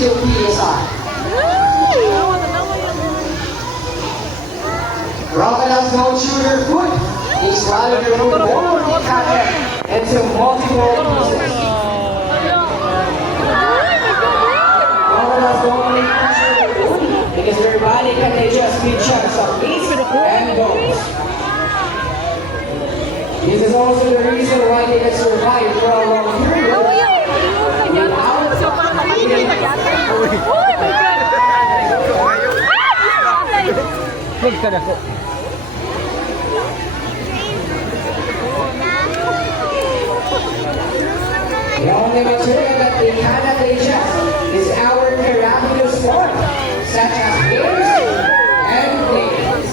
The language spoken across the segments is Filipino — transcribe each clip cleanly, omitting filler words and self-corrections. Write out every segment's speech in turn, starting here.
Studio PSI. Crocodiles don't shoot their foot. They swallow their own bone and cut them into multiple pieces. Crocodiles don't only consume their food because their body can digest big chunks of meat and bones. This is also the reason why they can survive for a long period without the only material that they cannot digest is our pyramidal form, such as hairs and nails.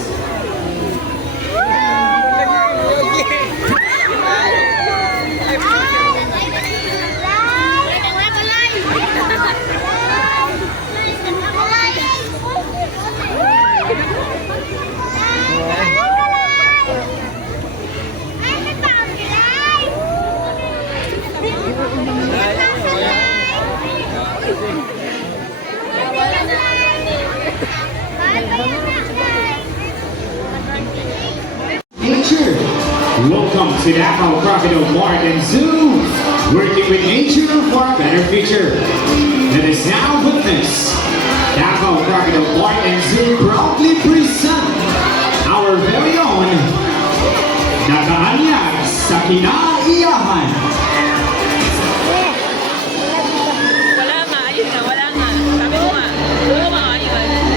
Nature. Welcome to the Davao Crocodile Park and Zoo, working with nature for a better future. Let us now witness Davao Crocodile Park and Zoo proudly present our very own Nakaanyag sa Kinaiyahan. Wala nga, ayun nga, wala nga. Sabi mo nga, wala nga, ayun.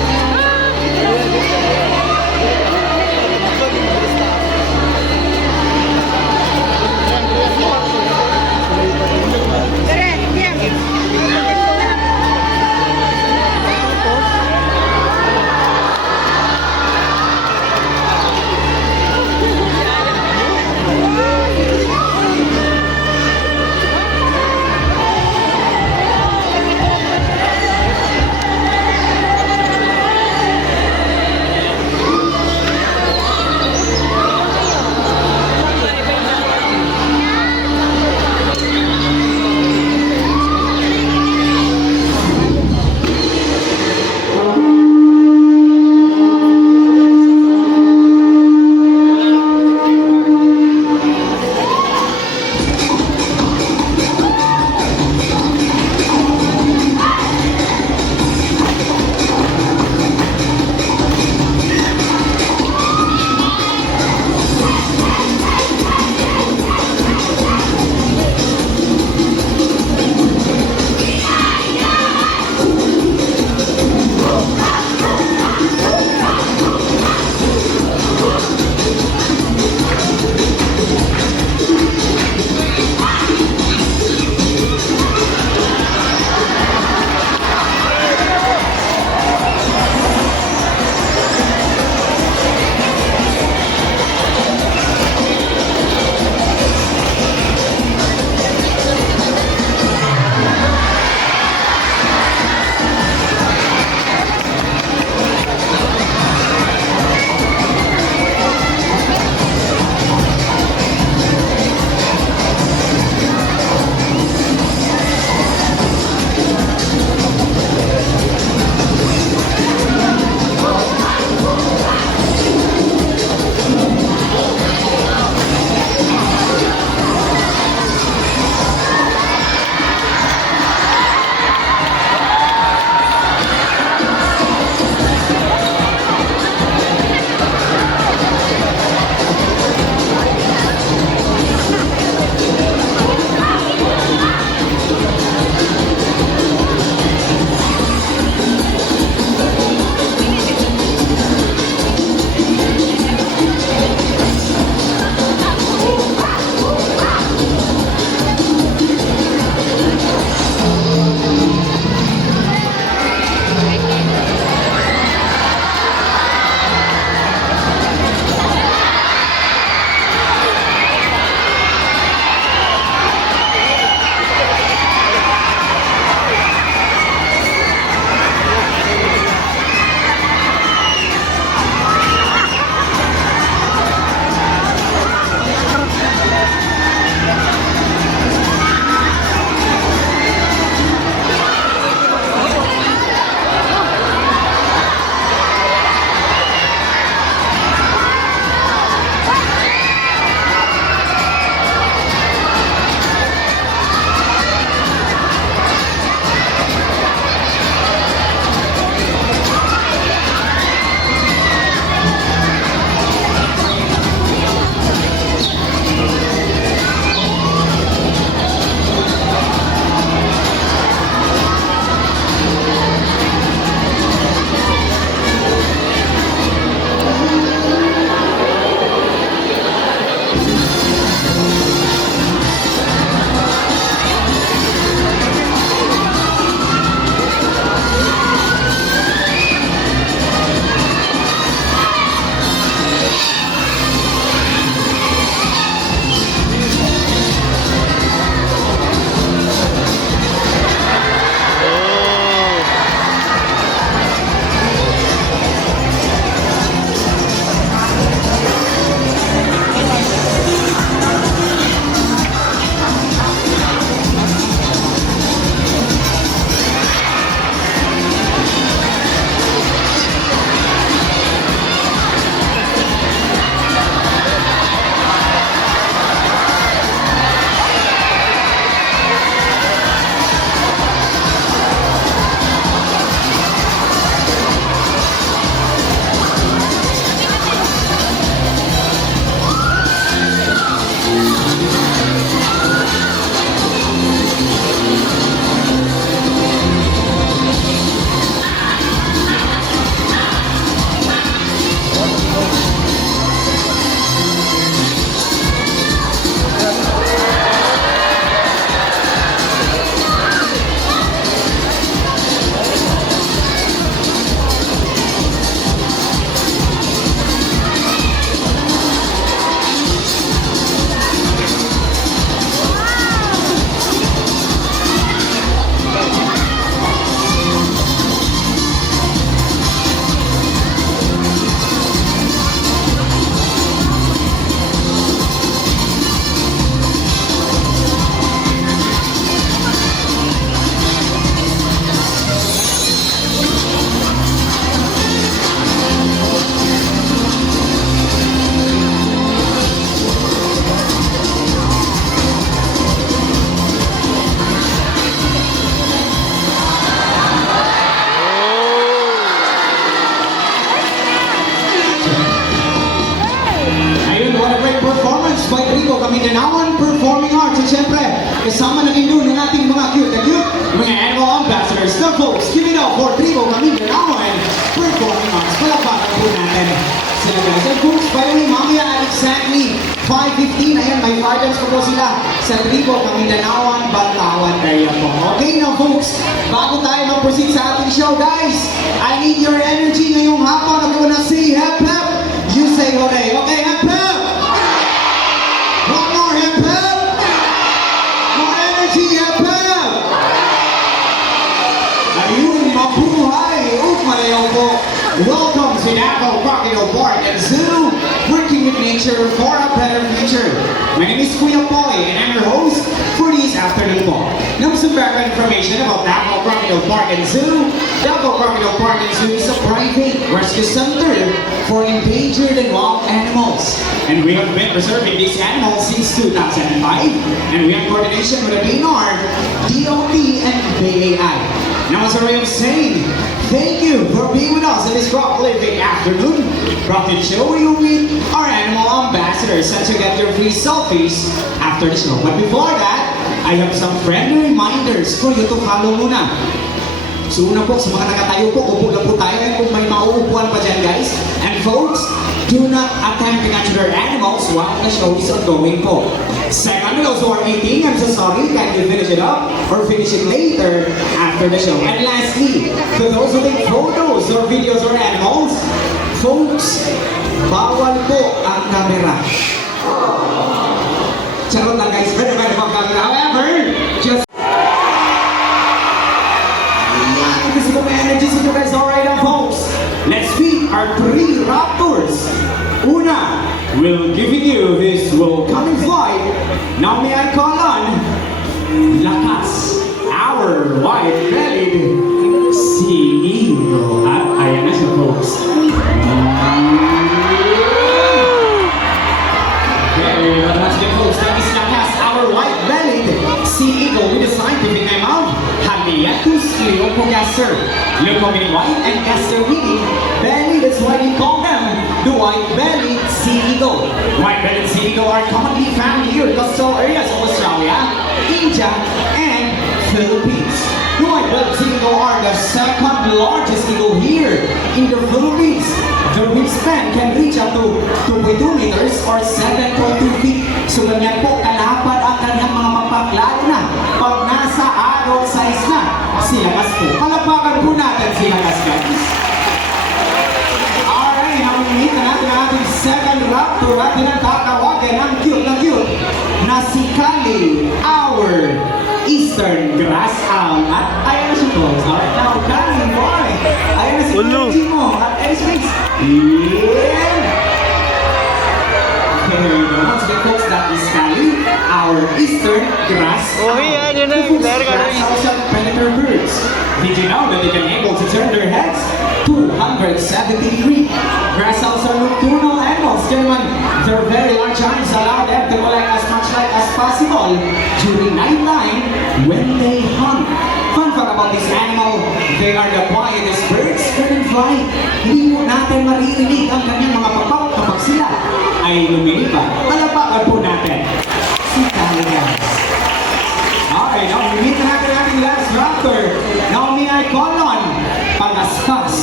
Inu ng ating mga cute na cute, mga animal ambassadors na folks. Give it up for Trigo Mamindanao and performing arts. Palapakan po natin sila guys. And folks, by the way, mamaya at exactly 5:15, ayan, may guidance po sila sa Trigo Mamindanao, Bantawan area po. Okay na folks, bago tayo mag-proceed sa ating show guys, I need your energy ngayong hapon. I'm gonna say hep hep, you say hooray. Okay, hep hep! One more hep hep! More energy, hep hep! Ayun, mabuhay! Umayaw po! Welcome to Davao Crocodile Park and Zoo, working with nature for a better future. My name is Kuya Polly and I'm your host for this afternoon po. Now some background information about Davao Crocodile Park and Zoo. Davao Crocodile Park and Zoo is a private rescue center for endangered and wild animals. And we have been preserving these animals since 2005. And we have coordination with the DNR, DOT, and BAI. Now as a way of saying, thank you for being with us in this Rock Living afternoon. Rocket show where you meet our animal ambassadors and to get your free selfies after the show. But before that, I have some friendly reminders for you to follow muna. So una po, sa mga nakatayo po, upo na po tayo. And kung may mauupuan pa dyan guys. And folks, do not attempt to capture their animals while the show is ongoing po. Second, those who are eating, I'm so sorry, can you finish it up or finish it later after the show? And lastly, to those who take photos or videos or animals, folks, bawal po ang camera. Charot lang guys, pwede ba ang camera? However, just energies of you guys. Alright now folks, let's meet our three raptors. Una, we'll give you this welcoming flight. Now may I call on Lakas, our white-bellied CEO. At ayan na siya folks. Okay, once again folks, that is Lakas, our white-bellied CEO with the scientific name of Haliatus leopogaster. Leopo meaning white and gaster meaning belly, that's why we call them the white-bellied sea eagle. White-bellied sea eagle are commonly found here in coastal areas of Australia, India, and Philippines. The white-bellied sea eagle are the second largest eagle here in the Philippines. Their wingspan can reach up to 2.2 meters or 7.2 feet. So ganyan po kalapad ang kanyang mga mapaklaro na pag nasa adult size na. Silakas po. Palapakan po natin silakas guys. Alright, namimit na natin ang ating second raptor at tinatawagin ang cute na si Kali, our eastern grass owl. At ayan na siya po. Alright, now Kali boy. Ayan na si Kali mo at airspace. Yeah! Okay, there you go. Once again folks, that is Kali, our eastern grass owl. Grass owls are predator birds. Did you know that they can able to turn their heads 270 degrees? Grass owls are nocturnal animals. German, their very large eyes allow them to collect as much light as possible during nighttime when they hunt. Fun fact about this animal, they are the quietest birds that can fly. Hindi mo natin maririnig ang kanyang mga papak kapag sila ay lumilipad. Palapakan po natin si Kali guys. Okay, now meet na natin ating last raptor. Now may I call on Pagaspas,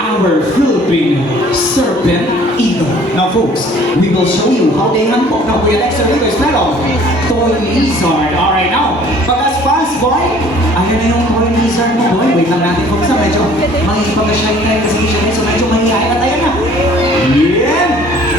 our Philippine serpent eagle. Now folks, we will show you how they hunt po. Now we Alexa Rico is meron toy lizard. Alright now, Pagaspas boy, ayan na yung toy lizard mo boy. Wait lang natin folks, medyo mahipag-shine tayo kasi so medyo mahihayin at ayan na. Yeah!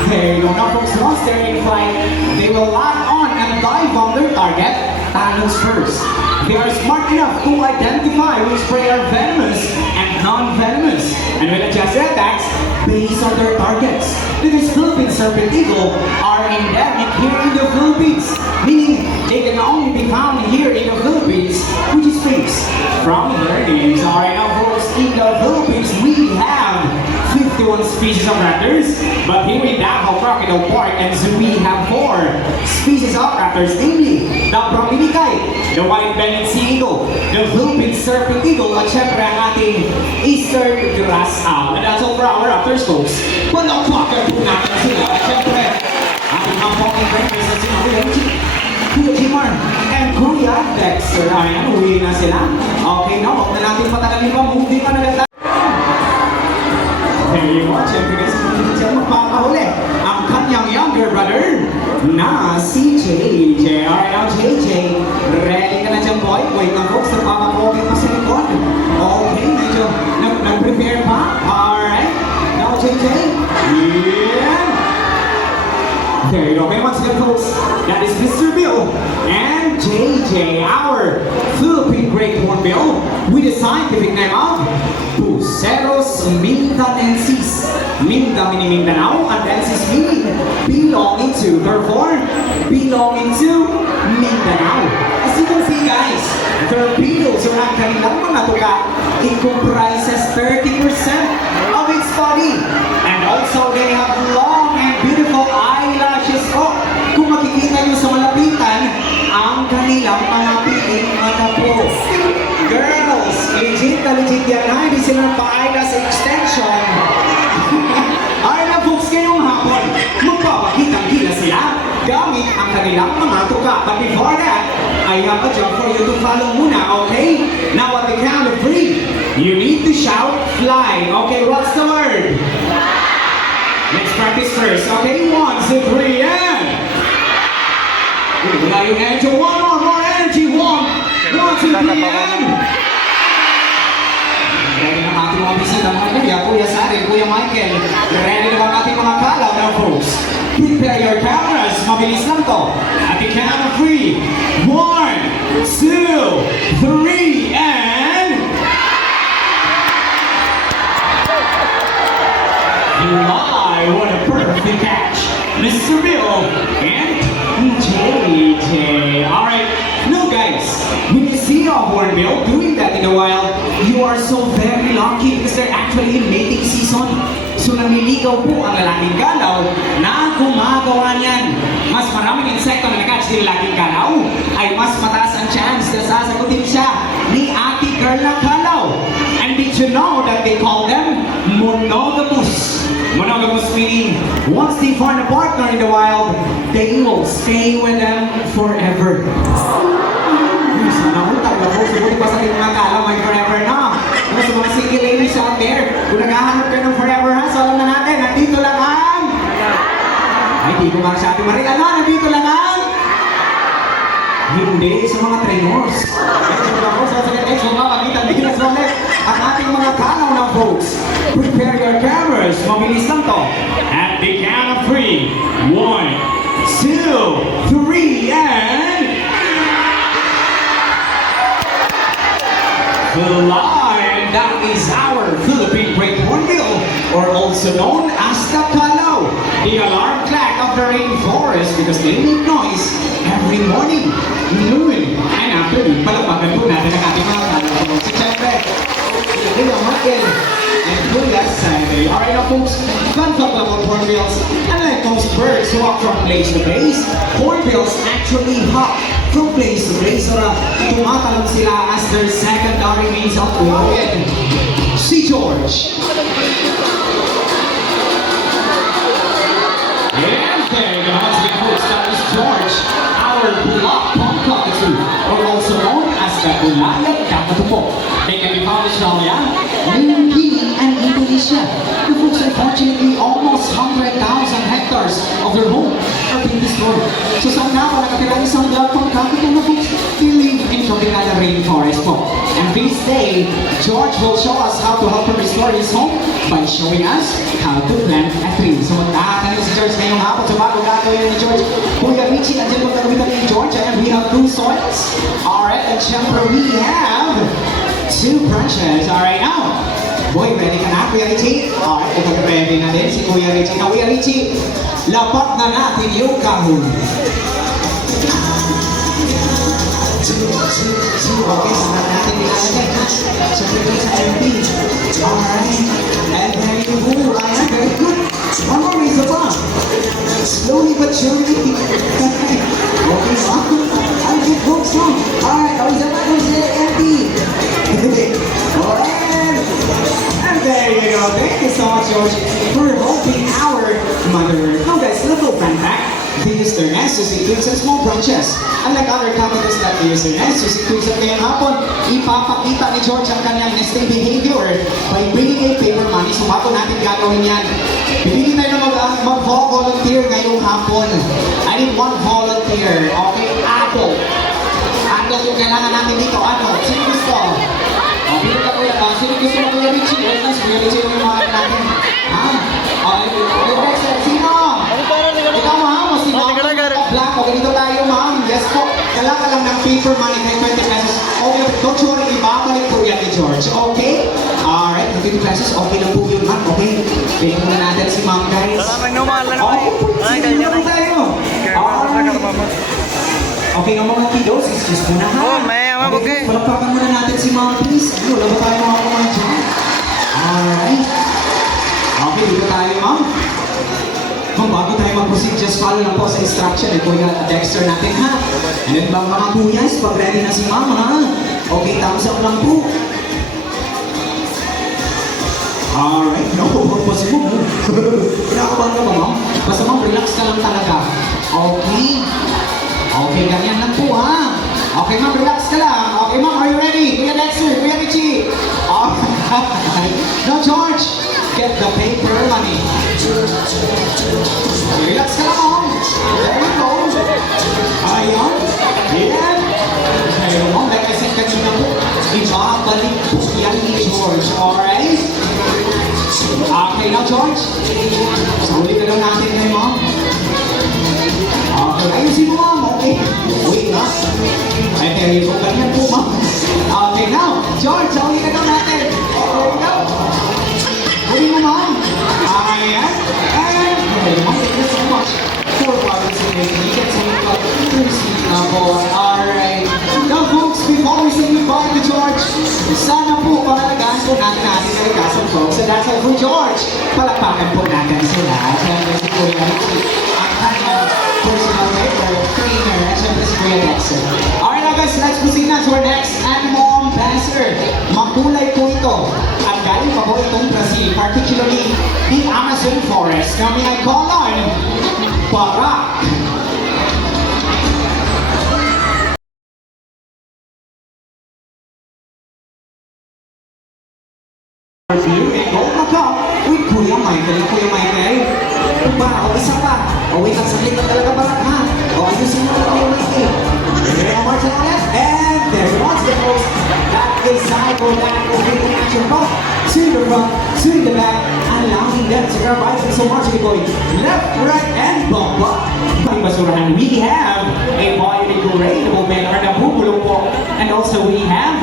There you go. Now folks, once they're in flight, they will lock on and dive on their target, talons first. They are smart enough to identify which prey are venomous and non-venomous, and will adjust their attacks based on their targets. These Philippine serpent eagle are endemic here in the Philippines, meaning they can only be found here in the Philippines, which is based from their names. Alright, now folks, in the Philippines we have 51 species of raptors, but here in Davao Crocodile Park and Zoo we have 4 species of raptors, namely the Bromelidae, the white-bellied sea eagle, the Philippine serpent eagle, at syempre ang ating eastern grass owl. And that's all for our raptors folks. Palakpakan po natin sila at syempre ating hampong breakfast at sinabi Kuya Jimar, and Kuya Dexter. Ayan, uwi na sila. Okay, no, huwag na natin patagalin pa. Movie pa na ganda. There you are, siyempre guys, hindi siya magpapahuli. Ang kanyang younger brother na si JJ. Alright, now JJ, ready ka na dyan, boy? Wait lang folks, nagpapapogi pa sa likod. Okay, medyo nag-prepare pa. Alright, now JJ, yeah. There you go. Okay, once again, folks, that is Mr. Bill and JJ, our Philippine Great Hornbill, with the scientific name of Buceros mindanensis. Minda meaning Mindanao, and ensis meaning belonging to, therefore, belonging to Mindanao. As you can see, guys, their beetles or ang kanilang mga tuga, it comprises 30% of its body. And also, they have long and beautiful eyelashes. Oh, kung makikita nyo sa malapitan, ang kanilang mga piling mata po. Girls, legit na legit yan ha, hindi sila pa-eyelash extension. Ay na folks, ngayong hapon, magpapakitang-gila sila gamit ang kanilang mga tuka. But before that, I have a job for you to follow muna, okay? Now at the count of 3, you need to shout fly. Okay, what's the word? Let's practice first. Okay, 1, 2, 3, and... Wala yung energy. One more energy. 1, 2, 3, and... Ready na ating mga bisita, mga kuya, Kuya Sari, Kuya Michael. Ready na ba ating mga kalaw na folks? Prepare your cameras. Mabilis lang to. At the count of 3, 1, 2, 3, and... Fly! What a perfect catch! Mr. Bill and JJ. Alright, now guys, when you see a hornbill doing that in the wild, you are so very lucky because they're actually in mating season. So namiligaw po ang lalaking galaw na gumagawa niyan. Mas maraming insekto na nakatch din lalaking galaw, ay mas mataas ang chance na sasagutin siya ni ate girl na galaw. And did you know that they call them monogamous? Monogamous meaning, once they find a partner in the wild, they will stay with them forever. Sana ko talaga po, subuti pa sa ating mga kalaw, may forever na. Ano sa mga single ladies out there, kung naghahanap kayo ng forever ha, so alam na natin, nandito lang ang... Ay, di ko masyado marilan na, nandito lang ang... Hindi sa mga trainers. Next, makakakita din na ulit ang ating mga kalaw na folks. Prepare your cameras. Mabilis lang to. At the count of 3, 1, 2, 3, and... Fly! And that is our Philippine Great Hornbill, or also known as the Kalaw, the alarm clock of the rainforest, because they make noise every morning, noon, and afternoon. Palapagan po natin ang ating mga kalaw. Si Siyempre, Kuya Michael and Kuya Sandy. Alright now folks, fun fact about hornbills. Unlike most birds who hop from place to place, hornbills actually hop from place to place. So tumatalong sila as their secondary means of movement. Si George. And there you go. Once again folks, that is George, our Bulak Pong Cockatoo, or also known as the Bulayan Kakatupo. They can be found in Australia, New Guinea, and Indonesia. The folks, unfortunately, almost 100,000 hectares of their home are being destroyed. So some now, nakatira isang Bulak Pong Cockatoo na folks, they live in tropical rainforest po. And this day, George will show us how to help him restore his home by showing us how to plant a tree. So magkakatanong si George ngayong hapon. So bago gagawin ni George, Kuya Richie, nandiyan po gagamitan ni George. And we have 2 soils. Alright, and syempre we have 2 branches. Alright, now, boy, ready ka na, Kuya Richie? Alright, ito ready na din si Kuya Richie. Now, Kuya Richie, lapat na natin yung kahon. Okay, saan natin nilalagay ha? Siyempre dito sa MP. Alright, and there you go. Ayan, very good. One more is the bomb. Slowly but surely. Okay, so I'll get folks on. Alright, how is that? MP. Alright, and there you go. Thank you so much, George, for helping our mother. Now guys, little fun fact. They use their nest to see twigs and small branches. Unlike other capitals that use their nest to see twigs at ngayong hapon, ipapakita ni George ang kanyang nesting behavior by bringing a paper money. So bago natin gagawin yan, pipili tayo na mag-volunteer ngayong hapon. I need one volunteer. Okay, Adult. Adult yung kailangan natin dito. Adult. Sino gusto? Dito ka kuya. Sino gusto mo kuya Richie? Wait lang, kuya Richie yung mga natin. Ha? Okay, Dexter. Sino? Ikaw ma'am, o si ma'am? Black. O ganito tayo ma'am. Yes po. Kailangan lang ng paper money kay 20 pesos. Okay, don't worry. Ibabalik po yan ni George. Okay? Alright, 20 pesos. Okay lang po yun ma'am. Okay? Wait muna natin si ma'am guys. Okay po. Sige naman tayo. Okay nga mga kiddos, excuse mo na ha. Okay. Palagpakan muna natin si ma'am please. Wala ba tayo mga kumain dyan? Alright. Okay, dito tayo ma'am. Ma'am, bago tayo mag-proceed, just follow lang po sa instruction ni Kuya Dexter natin ha. And then mga kuyas, pag ready na si ma'am ha. Okay, thumbs up lang po. Alright, no, purpose mo. Kinakabahan ka ba ma'am? Basta ma'am, relax ka lang talaga. Okay. Okay, ganyan lang po ha. Okay ma'am, relax ka lang. Okay ma'am, are you ready? Kuya Dexter, Kuya Richie. Alright. Now George, get the paper money. Relax ka lang ma'am. There you go. Ayan. Yeah. Ayun ma'am, like I said kanina po, ibabalik po yan ni George. Alright? Okay, now George. Suli ka lang natin ngayon ma'am. Okay, ayusin mo ma'am. Okay. Wait na. Ay, kaya yung ganyan po ma'am. Okay, now, George, suli ka lang natin. There you go. Huli mo ma'am. Ayan. And, okay, ma'am, thank you so much for participating. You can take a receipt na po. Alright. Now folks, before we say goodbye to George, sana po pangalagaan po natin natin kalikasan folks. So that's all for George. Palakpakan po natin sila. Siyempre si Kuya Richie, ang kanyang personal trainer. At siyempre si Kuya Dexter. Alright now guys, let's proceed na to our next animal ambassador. Makulay po ito. At galing pa po itong Brazil, particularly the Amazon forest. Now may I call on Barak. Blue and gold makeup with Kuya Michael. Kuya Michael, ito ba? O isa pa? O wait, ang saglit na talaga Barak ha? O ayusin mo na Kuya Michael. Here are march on the left, and there was the post. That is cycle that will bring the action from to the front, to the back, allowing them to grab right so much going left, right, and bump up. Pang basurahan, we have a biodegradable banner na bubulong po. And also we have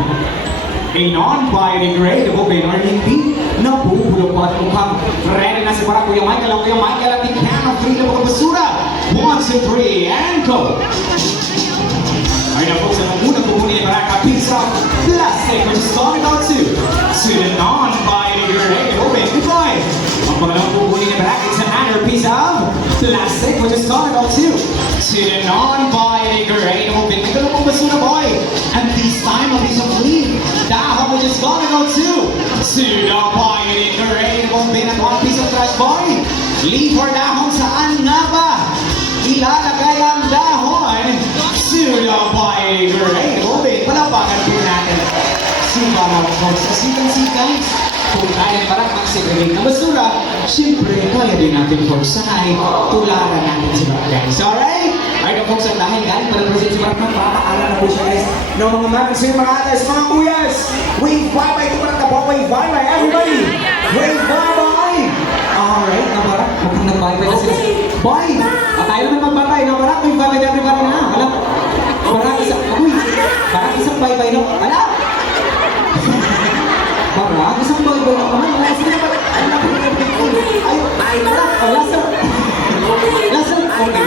a non-biodegradable banner hindi nabubulong po at mukhang ready na si Barak. Kuya Michael, ang Kuya Michael at the can of freedom ng basura. 1, 2, 3, and go! Ayun na folks, ang unang pupunin ni Barak, a piece of plastic which is going out to the non-biodegradable banner. Goodbye! Ang pangalawang pupunin ni Barak, it's another piece of plastic which is going out to the non-biodegradable banner. Ito na pong basura boy! And this time, a piece of clean dahon which is going out to the biodegradable bin. At one piece of trash boy. Leave or dahon, saan nga ba ilalagay ang dahon? To the biodegradable bin. Palapakan po natin si Barak folks. As you can see guys, kung kaya Barak mag-segregate ng basura, syempre kaya din natin folks ay tularan natin si Barak guys. Alright? Alright folks, at dahil galing para present si Barak, magpapaalam na po siya guys ng mga mamas, mga atas, mga kuyas. Wave bye-bye ito Barak na po. Wave bye-bye everybody. Wave bye-bye. Alright, na Barak, mukhang nag-bye-bye na sila. Bye! At tayo naman mag-bye-bye na Barak. Wave bye-bye na everybody na. Alam? Barak isang, uy! Barak isang bye-bye na. Alam? Barak isang bye-bye na naman. Wala sila ba? Alam po na ay, Barak. Oh, last one. Last one. Okay.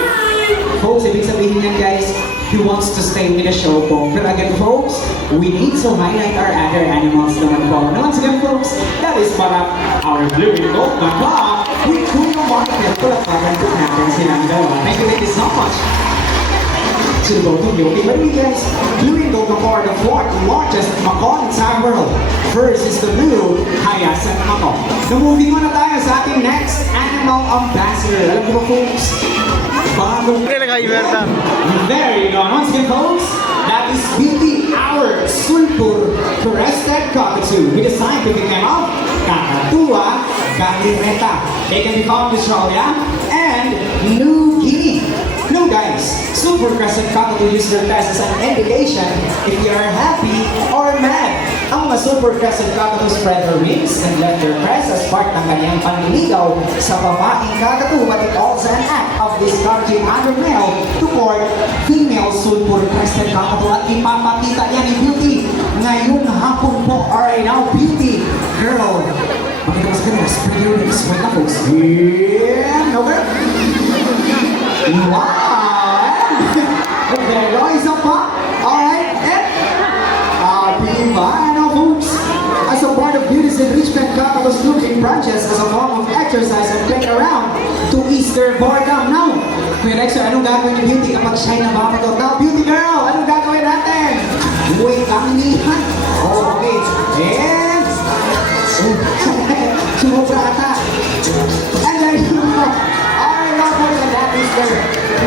Folks, ibig sabihin yan guys, he wants to stay in the show po. But again folks, we need to highlight our other animals naman po. And once again folks, that is Barak, our blue and gold macaw with Kuya Michael. Palakpakan po natin silang dalawa. Thank you so much to the both of you. Okay, by the way guys, blue and gold macaw are the fourth largest macaw in the world. First is the blue hyacinth macaw. Now moving on na tayo sa ating next animal ambassador. Alam mo ba folks, Bagong Very Very good. Once again, folks, that is Beauty, our sulfur crested cockatoo with a scientific name of Kakatua galireta. They can be found in Australia and New Guinea. No, guys, sulfur crested cockatoo use their crest as an indication if they are happy or mad. Ang mga sulfur crested cockatoo spread their wings and left their crest as part ng kanyang panliligaw sa babaeng cockatoo, but it also an act of discouraging other male to court female sulfur crested cockatoo at ipapakita yan ni Beauty ngayong hapon po. Alright, now Beauty, girl, makita mas ganda, spread your wings, wait na folks. Yeah, no girl. Wow! There you go, isa pa. Alright, and Diba? Now folks, as a part of Beauty's enrichment, cockatoos looking branches as a form of exercise and play around to ease their boredom. Now, Kuya Rexer, anong gagawin ni Beauty kapag shy na mamagot? Now, Beauty girl, anong gagawin natin? Wait ang inihan. Okay, and sumobra ata. And there you go. Alright, now folks, and that is their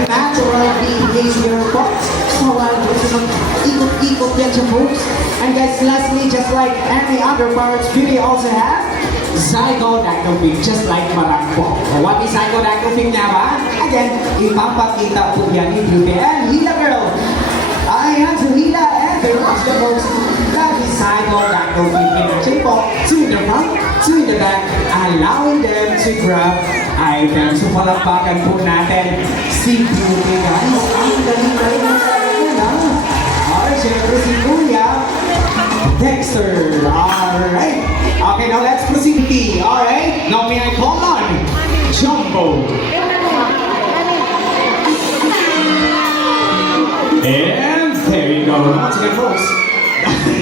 natural behavior po. So, ikot-ikot yan siya, folks. And guys, lastly, just like any other parts, Beauty also have zygodactyl, just like marangko. What is zygodactyl nga ba? Again, ipapakita po yan ni Beauty and Hila girl. Ayan, so Hila and the rest of folks, that is zygodactyl energy po to the front, to the back, allowing them to grab items. So, palakpakan po natin si Beauty, guys. Ang galing-galing na sa akin, ha? Alright, syempre si Kuya Dexter. Alright. Okay, now let's proceed. Alright. Now may I call on Jumbo. And there you go. Once again, folks,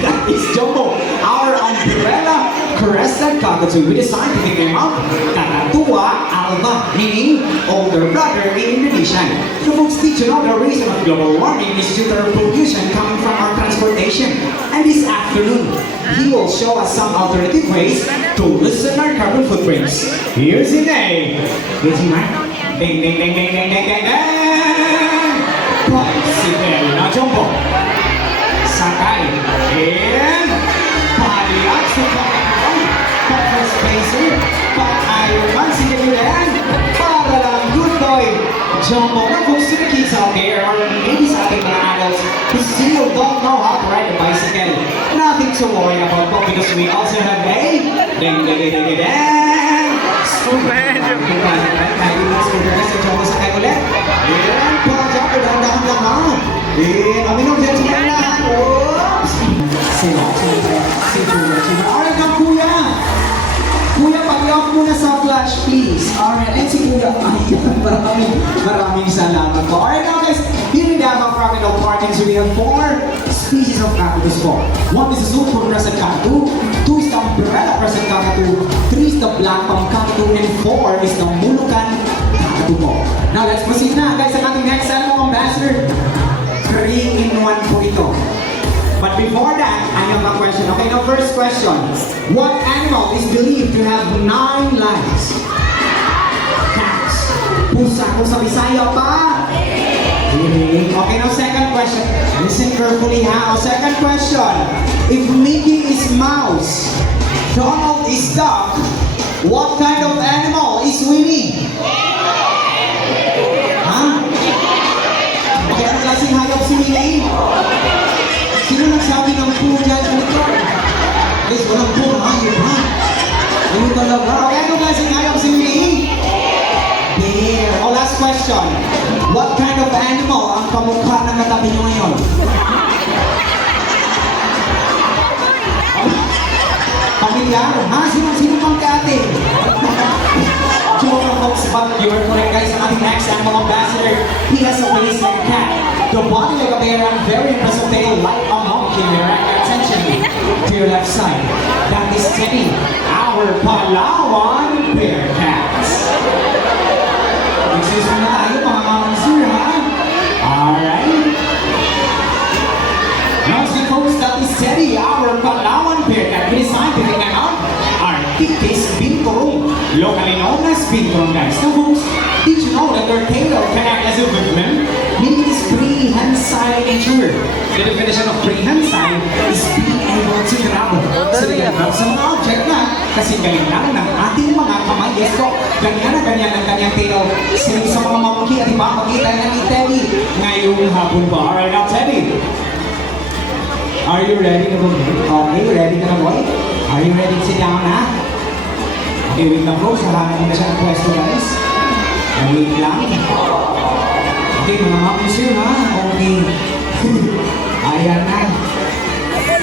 that is Jumbo, our umbrella crested cockatoo with a scientific name of Kakatua alba, meaning older brother in Indonesian. The folks, did you know the reason of global warming is due to the pollution coming from our transportation? And this afternoon, he will show us some alternative ways to lessen our carbon footprints. Here's the name. Here's the name. Ding, ding, ding, ding, ding, ding, ding, ding. Bicycle na Jumbo. Sakay. And paliak sa pagkakas spacer. Pag-Ironman si Galulan. Para lang good boy. Jumbo na folks to the kids out there or maybe sa ating mga adults who still don't know how to ride a bicycle. Nothing to worry about po because we also have a ding ding ding ding ding. Medyo. Tayo na sa Jumbo sa kayo ulit. And pa-jumper, dahan-dahan lang ha. And aminom dyan sa kanya. Oops! Sila. Alright na kuya. Kuya, pag-off muna sa flash, please. Alright, and si Kuya, ayan, maraming salamat po. Alright now guys, here in the Davao Crocodile Park, so we have 4 species of cockatoos po. 1 is the sulfur crescent cockatoo, 2 is the umbrella crescent cockatoo, 3 is the black palm cockatoo, and 4 is the mulukan cockatoo po. Now let's proceed na guys sa ating next animal ambassador. 3-in-1 po ito. But before that, I have a question. Okay, now first question. What animal is believed to have 9 lives? Cats. Pusa. Kung sa Bisaya pa? Okay, now second question. Listen carefully ha. Second question. If Mickey is mouse, Donald is duck, what kind of animal is Winnie? Ha? Okay, ano klaseng hayop si Winnie? Sino nagsabi ng puro dyan sa likod? Guys, walang puro hayop ha? Ano talaga? Okay, ano klaseng hayop si Winnie? Bear. Oh, last question. What kind of animal ang kamukha ng katabi nyo ngayon? Pamilyar? Ha? Sino pang kate? Joke folks, but you're correct guys. Ang ating next animal ambassador, he has a face like a cat. The body like a bear and very impressive tail like a monkey. Direct attention to your left side. That is Teddy, our Palawan bear cat. Excuse me na tayo mga mamang sir, ha? Alright. Now see folks, that is Teddy, our Palawan bear cat. It is scientific name of Arcticus binturong, locally known as binturong guys. Now folks, did you know know that their tail can act as a movement, meaning it is prehensile in nature. The definition of prehensile is being able to grab. So they can grab sa mga object na kasi ganyan lang ng ating mga kamay. Yes po, ganyan na ganyan ang kanyang tail. Sino sa mga mamaki at iba makita na ni Teddy ngayong hapon pa. Alright now Teddy, are you ready na boy? Okay, ready na boy? Are you ready to sit down na? Okay, wait lang bro, sahanan mo na siya ng pwesto guys. Wait lang. Okay, mga officer ha? Okay. Ayan na.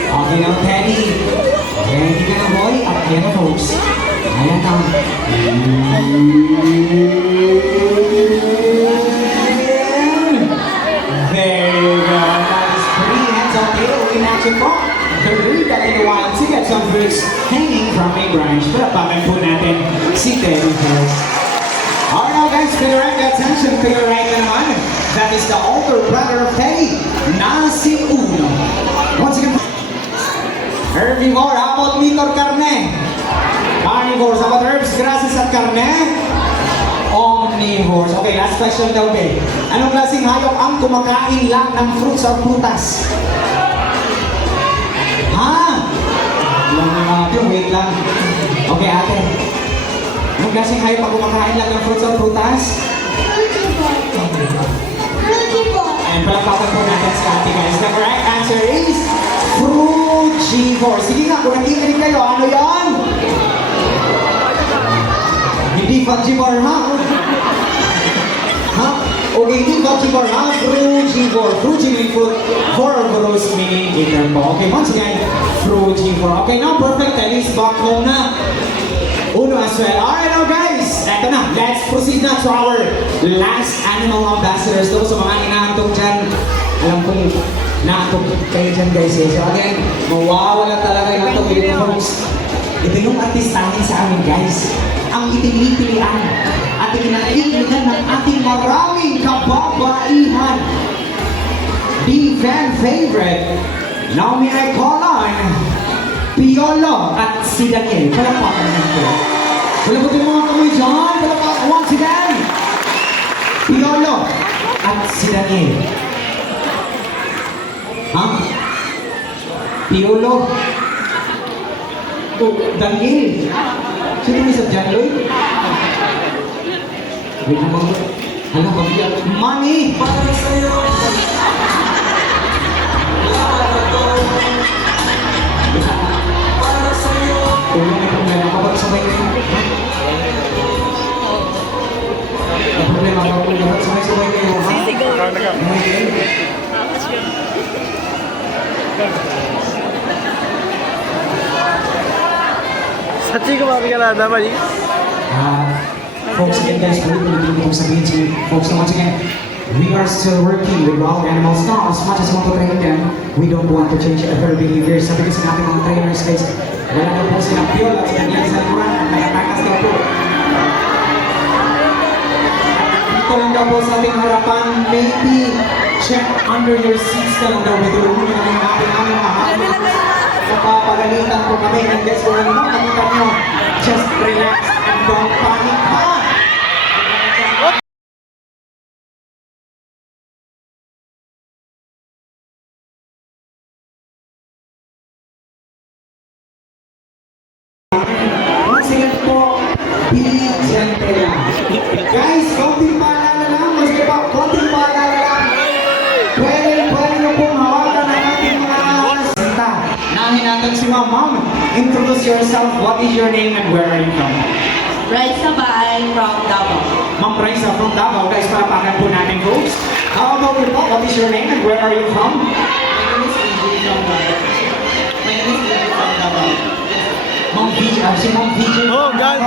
Okay now, Teddy. Ready ka na, boy? At ayan na, folks. Ayan na. There you go. That is pretty hands on tail in action po. The breed that in a while to get some fruits hanging from a branch. Palapakan po natin si Teddy first. Alright now guys, direct attention to your right naman. That is the older brother of Teddy, na si Uno. Once again, herbivore, how about meat or carne? Carnivores, how about herbs, grasses at carne? Omnivores. Okay, last question daw, babe. Anong klaseng hayop ang kumakain lang ng fruits or prutas? Ha? Wait lang. Okay, ate. Anong klaseng hayop ang kumakain lang ng fruits or prutas? And palakpakan po natin sa ate guys. The correct answer is frugivore. Sige nga, kung nakikinig kayo, ano yan? Hindi frugivore, ha? Ha? Okay, hindi frugivore, ha? Frugivore. Frugi meaning fruit. Vorvorous meaning eater po. Okay, once again, frugivore. Okay, now perfect. Tennis back home na. Uno as well. Alright now guys, eto na. Let's proceed na to our last animal ambassadors. Ito sa mga inaantog dyan. Alam kong naantog kayo dyan guys. So again, mawawala talaga yung antog dito folks. Ito yung artistahin sa amin guys. Ang itinipilian at itinatilihan ng ating maraming kababaihan. The fan favorite. Now may I call on Piolo at si Daniel. Palakpakan natin. Palabutin mo mga kamay dyan. Palakpakan once again. Piolo at si Daniel. Ha? Piolo. Oh, Daniel. Sino may sa dyan, Lloyd? Wait naman. Hala, pagbiyak. Money! Para sa'yo. Kung may problema kapag sabay kayo. May problema kapag sabay kayo. Sisigaw. सच्ची को मार के लाना भाई Folks, again guys, ulit-ulit kong sabihin to you. Folks, once again, we are still working with wild animals now. As much as we want to train them, we don't want to change their behavior. Sabi kasi natin mga trainers guys, wala na po silang pure at ganyan sa likuran at nagatakas daw po. Dito lang daw po sa ating harapan, maybe check under your seats ka lang daw. Medyo mo na yung ating mga hapon. Napapagalitan po kami. And guys, kung ano makikita nyo, just relax and don't panic ha. Once again po, be gentle lang. Guys, konting paalala lang. Gusto pa, konting paalala lang. Pwede nyo pong hawakan ang ating mga sita. Nahin natin si Ma'am. Introduce yourself. What is your name and where are you from? Raisa Baay from Davao. Ma'am Raisa from Davao. Guys, palapakan po natin folks. How about you po? What is your name and where are you from? My name is Adrian from Davao. My name is Adrian from Davao. Ma'am VJ. Si Ma'am VJ. Oh, God.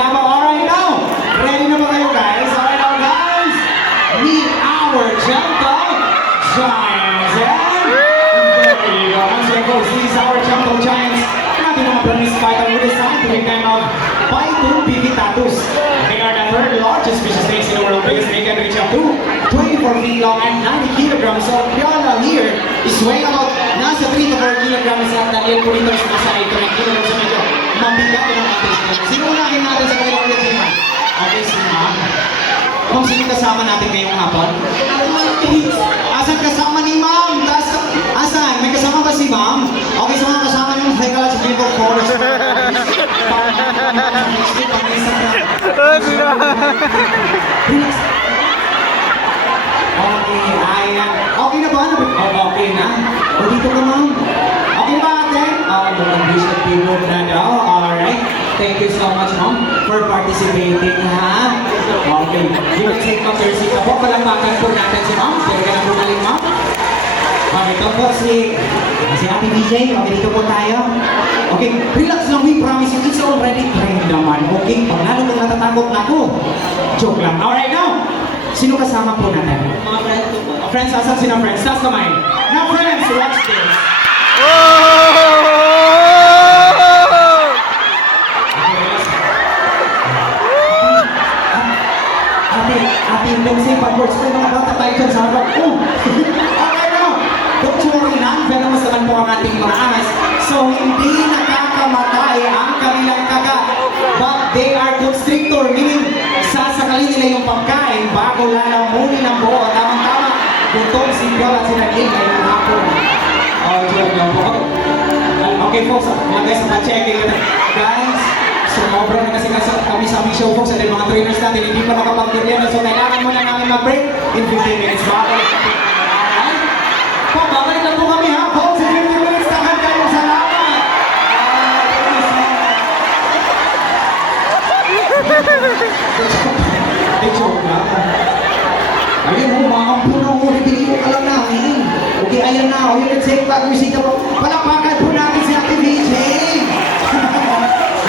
Davao. Alright now. Ready na ba kayo guys? Alright now guys. Meet our gentle giants. And there you go. Once again folks, these are our gentle giants. Natin mga promise fighter with a sign to make them of Python Pivitatus. They are the third largest fish snakes in the world because they can reach up to 24 feet long and 90 kilograms. So Piala here is weighing about nasa 3 to 4 kilograms at Daniel po dito is nasa 8 to 9 kilograms. So medyo mabigat yung ating sila. Sino unahin natin sa kanilang ulit naman? Okay, Ma'am, sino kasama natin ngayong hapon? Asan kasama ni ma'am? Asan? May kasama ba si ma'am? Okay, sa mga kasama niyo, psychological force. Okay, ayan. Okay na ba? Okay na. O, dito ka, ma'am. Okay ba, ate? English at people na daw. Alright. Thank you so much, ma'am, for participating, ha? Okay. You can take off your seat na po. Palakpakan po natin si ma'am. Pwede ka na po naling, ma'am. Okay, ito po si Ate DJ. Okay, dito po tayo. Okay, relax lang. We promise you, it's already trained naman. Okay, pag lalo kung natatakot na ako. Joke lang. Alright, now. Sino kasama po natin? Mga friend ko po. Friends, asan sino friends? Taas kamay. Now friends, watch this. Ate, Lindsay, pag-works ko yung mga bata tayo dyan sa harap. Oh! Okay now, don't you worry na, venomous naman po ang ating mga ahas. So, hindi nakakamatay ang kanilang kagat. But they are constrictor, meaning sasakalin nila yung pagkain bago lalamunin ang buo. Tamang-tama, butong, singgol at sinagin ngayong hapon. Oh, joke lang po. Okay folks, mga guys, pa-checking natin. Guys, sumobra na kasi kami sa aming show folks at yung mga trainers natin hindi pa nakapag-turyan. So kailangan muna namin mag-break in 15 minutes. Babalik. Alright? Po, babalik lang po kami ha. Folks, in 15 minutes, tahan kayo. Salamat. Ay, joke lang. Ayun mo, mga kampunong mo, hindi ko alam namin. Okay, ayan na. Okay, let's say, back your seat. Palakpakan po natin si Ate DJ.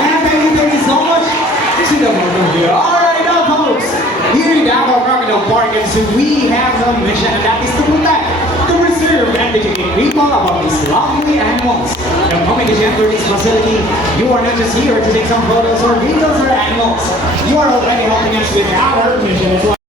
And thank you so much. See the movie. Alright now, folks. Here in Davao Crocodile Park, and so we have a mission, and that is to protect, to preserve, and educate people about these lovely animals. The moment you enter this facility, you are not just here to take some photos or videos or animals. You are already helping us with our mission as well.